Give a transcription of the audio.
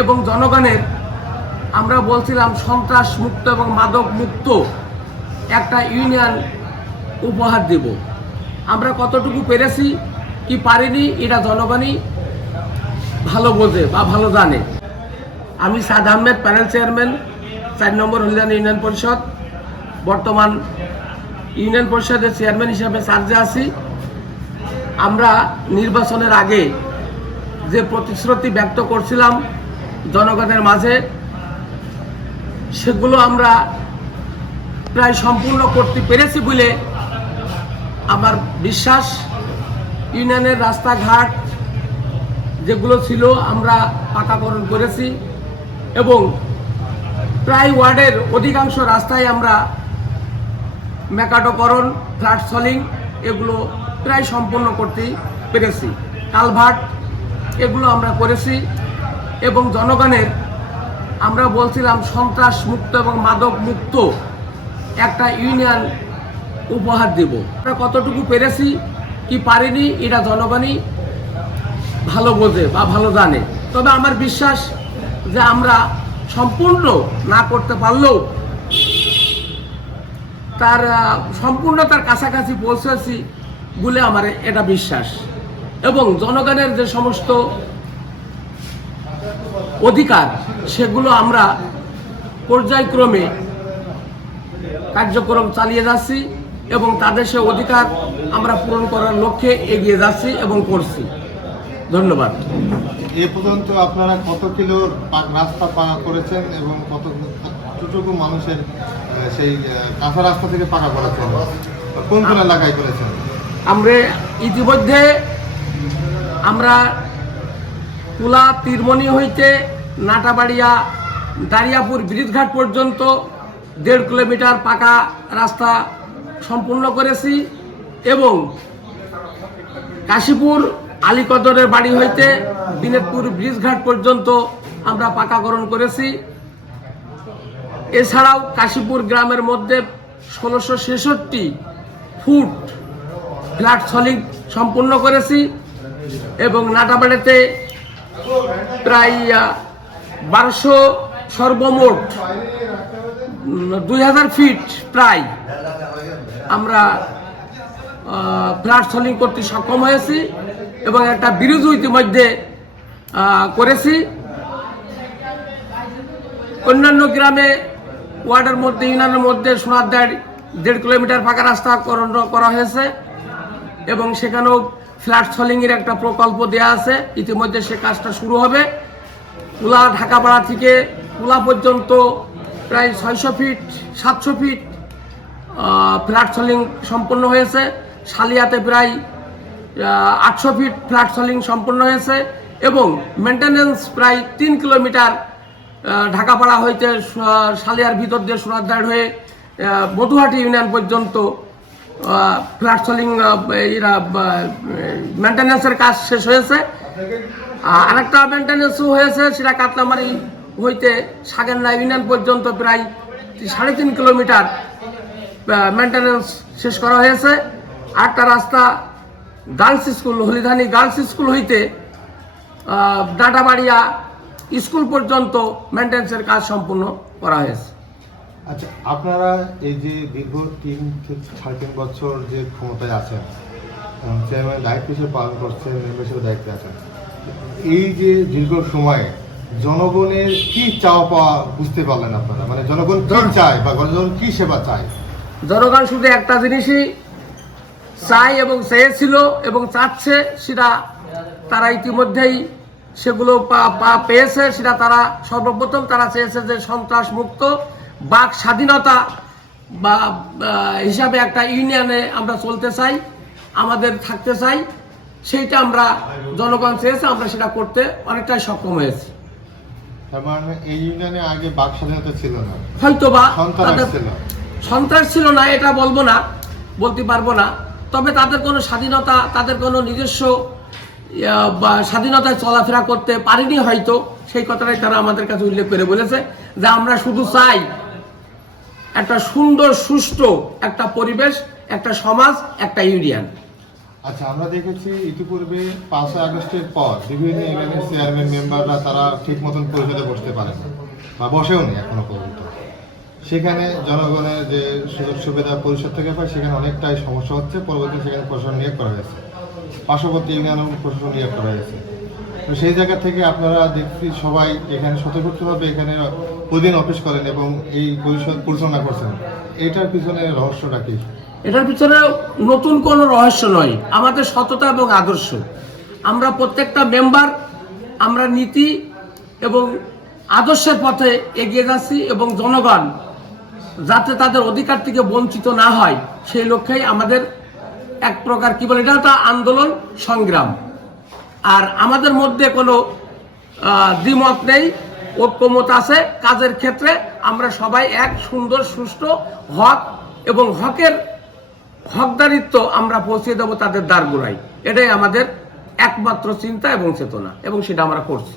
এবং জনগণের, আমরা বলছিলাম সন্ত্রাস মুক্ত এবং মাদক মুক্ত একটা ইউনিয়ন উপহার দেব। আমরা কতটুকু পেরেছি, কি পারিনি, এটা জনগণই ভালো বোঝে বা ভালো জানে। আমি সাদ আহমেদ, প্যানেল চেয়ারম্যান, চার নম্বর হলদিয়ান ইউনিয়ন পরিষদ। বর্তমান ইউনিয়ন পরিষদের চেয়ারম্যান হিসাবে চার্জে আছি। আমরা নির্বাচনের আগে যে প্রতিশ্রুতি ব্যক্ত করছিলাম জনগণের মাঝে, সেগুলো আমরা প্রায় সম্পূর্ণ করতে পেরেছি বলে আমার বিশ্বাস। ইউনিয়নের রাস্তাঘাট যেগুলো ছিল, আমরা পাকাকরণ করেছি এবং প্রায় ওয়ার্ডের অধিকাংশ রাস্তায় আমরা মেকাডোকরণ ফ্ল্যাট সলিং এগুলো প্রায় সম্পূর্ণ করতে পেরেছি। কালভার্ট এগুলো আমরা করেছি। এবং জনগণের, আমরা বলছিলাম সন্ত্রাস মুক্ত এবং মাদক মুক্ত একটা ইউনিয়ন উপহার দেব। আমরা কতটুকু পেরেছি, কি পারিনি, এটা জনগণই ভালো বোঝে বা ভালো জানে। তবে আমার বিশ্বাস যে আমরা সম্পূর্ণ না করতে পারলেও তার সম্পূর্ণ তার কাছাকাছি পৌঁছেছি বলে আমার এটা বিশ্বাস। এবং জনগণের যে সমস্ত অধিকার সেগুলো আমরা পর্যায়ক্রমে কার্যক্রম চালিয়ে যাচ্ছি এবং তাদের সে অধিকার আমরা পূরণ করার লক্ষ্যে এগিয়ে যাচ্ছি এবং করছি। ধন্যবাদ। এ পর্যন্ত আপনারা কত কিলো রাস্তা পাকা করেছেন এবং কত কতটুকু মানুষের সেই কাঁচা রাস্তা থেকে পাকা করেছেন? কোন কোন এলাকায় করেছেন? আমরা ইতিমধ্যে আমরা কুলা তীরমণি হইতে নাটাবাড়িয়া দারিয়াপুর ব্রিজঘাট পর্যন্ত দেড় কিলোমিটার পাকা রাস্তা সম্পূর্ণ করেছি এবং কাশীপুর আলীকদরের বাড়ি হইতে দিনাজপুর ব্রিজঘাট পর্যন্ত আমরা পাকাকরণ করেছি। এছাড়াও কাশীপুর গ্রামের মধ্যে ষোলোশো ছেষট্টি ফুট ফ্ল্যাট সলিং সম্পূর্ণ করেছি এবং নাটাবাড়িতে প্রায় বারোশো সর্বমোট দুই হাজার ফিট প্রায় আমরা ফ্ল্যাট সলিং করতে সক্ষম হয়েছি এবং একটা ব্রিজও ইতিমধ্যে করেছি। অন্যান্য গ্রামে ওয়ার্ডের মধ্যে, ইউনিয়নের মধ্যে সোনারদার দেড় কিলোমিটার ফাঁকা রাস্তা করা হয়েছে এবং সেখানেও ফ্ল্যাট সলিংয়ের একটা প্রকল্প দেওয়া আছে। ইতিমধ্যে সে কাজটা শুরু হবে। কুলা ঢাকাপাড়া থেকে কুলা পর্যন্ত প্রায় ছয়শো ফিট সাতশো ফিট ফ্ল্যাট সলিং সম্পন্ন হয়েছে। সালিয়াতে প্রায় আটশো ফিট ফ্ল্যাট সলিং সম্পন্ন হয়েছে এবং মেনটেনেন্স প্রায় তিন কিলোমিটার ঢাকাপাড়া হইতে সালিয়ার ভিতর দিয়ে সোনারদার হয়ে আহ, মধুহাটি ইউনিয়ন পর্যন্ত ফ্ল্যাট সলিং এরা মেনটেনেন্সের কাজ শেষ হয়েছে। আর আরেকটা মেনটেনেন্সও হয়েছে, সেটা কাতলামারি হইতে সাগেন্না ইউনিয়ন পর্যন্ত প্রায় সাড়ে তিন কিলোমিটার মেনটেনেন্স শেষ করা হয়েছে। আরেকটা রাস্তা girls school Holidhani girls school হইতে ডাটাবাড়িয়া স্কুল পর্যন্ত মেনটেন্সের কাজ সম্পূর্ণ করা হয়েছে। আচ্ছা আপনারা এই যে দীর্ঘ তিন সাড়ে তিন বছর যে ক্ষমতায় আছেন চেয়ারম্যান দায়িত্ব হিসেবে পালন করছেন মেম্বার হিসেবে দায়িত্বে আছেন, এই যে দীর্ঘ সময়ে জনগণের কি চাওয়া পাওয়া বুঝতে পারলেন আপনারা? মানে জনগণ কি চায় বা জনগণ কি সেবা চায়? জনগণ শুধু একটা জিনিসই চায় এবং চেয়েছিল এবং চাচ্ছে, সেটা তারা ইতিমধ্যেই সেগুলো পেয়েছে, সেটা তারা সর্বপ্রথম তারা চেয়েছে যে সন্ত্রাস মুক্ত বাক স্বাধীনতা বা হিসাবে একটা ইউনিয়নে আমরা চলতে চাই আমাদের থাকতে চাই সেইটা আমরা জনগণ চেয়েছে আমরা সেটা করতে অনেকটাই সক্ষম হয়েছি। মানে এই ইউনিয়নে আগে বাক স্বাধীনতা ছিল না? হয়তো বা সন্ত্রাস ছিল। না এটা বলব না বলতে পারব না। তবে তাদের কোনো স্বাধীনতা তাদের কোনো নিজস্ব বা স্বাধীনতায় চলাফেরা করতে পারেনি হয়তো সেই কথাটাই তারা আমাদের কাছে উল্লেখ করে বলেছে যে আমরা শুধু চাই একটা সুন্দর, সুষ্ঠু একটা পরিবেশ, একটা সমাজ, একটা ইউনিয়ন। আচ্ছা আমরা দেখেছি ইতিপূর্বে পাঁচই আগস্টের পর বিভিন্ন ইউনিয়নের চেয়ারম্যান মেম্বাররা তারা ঠিক মতন পরিষদে বসতে পারে না বা বসেও নেই এখনও পর্যন্ত। সেখানে জনগণের যে সুযোগ সুবিধা পরিষদ থেকে পায়, সেখানে অনেকটাই সমস্যা হচ্ছে। পরবর্তী সেখানে প্রশাসন নিয়োগ করা হয়েছে। পার্শ্ববর্তী ইউনিয়ন প্রশাসন নিয়োগ করা হয়েছে। তো সেই জায়গা থেকে আপনারা দেখছি সবাই এখানে স্বতঃস্ফূর্তভাবে এখানে প্রতিদিন অফিস করেন এবং এই পরিষদ পরিচালনা করছেন। এটার পিছনে রহস্যটা কি? এটার পিছনে নতুন কোনো রহস্য নয়। আমাদের সততা এবং আদর্শ। আমরা প্রত্যেকটা মেম্বার, আমরা নীতি এবং আদর্শের পথে এগিয়ে যাচ্ছি এবং জনগণ যাতে তাদের অধিকার থেকে বঞ্চিত না হয়, সেই লক্ষ্যেই আমাদের এক প্রকার কি বলে, এটা একটা আন্দোলন সংগ্রাম। আর আমাদের মধ্যে কোনো দ্বিমত নেই, ঐক্যমত আছে। কাজের ক্ষেত্রে আমরা সবাই এক, সুন্দর, সুষ্ঠু, হক এবং হকের হকদারিত্ব আমরা পৌঁছে দেবো তাদের দ্বার গোড়ায়। এটাই আমাদের একমাত্র চিন্তা এবং চেতনা, এবং সেটা আমরা করছি।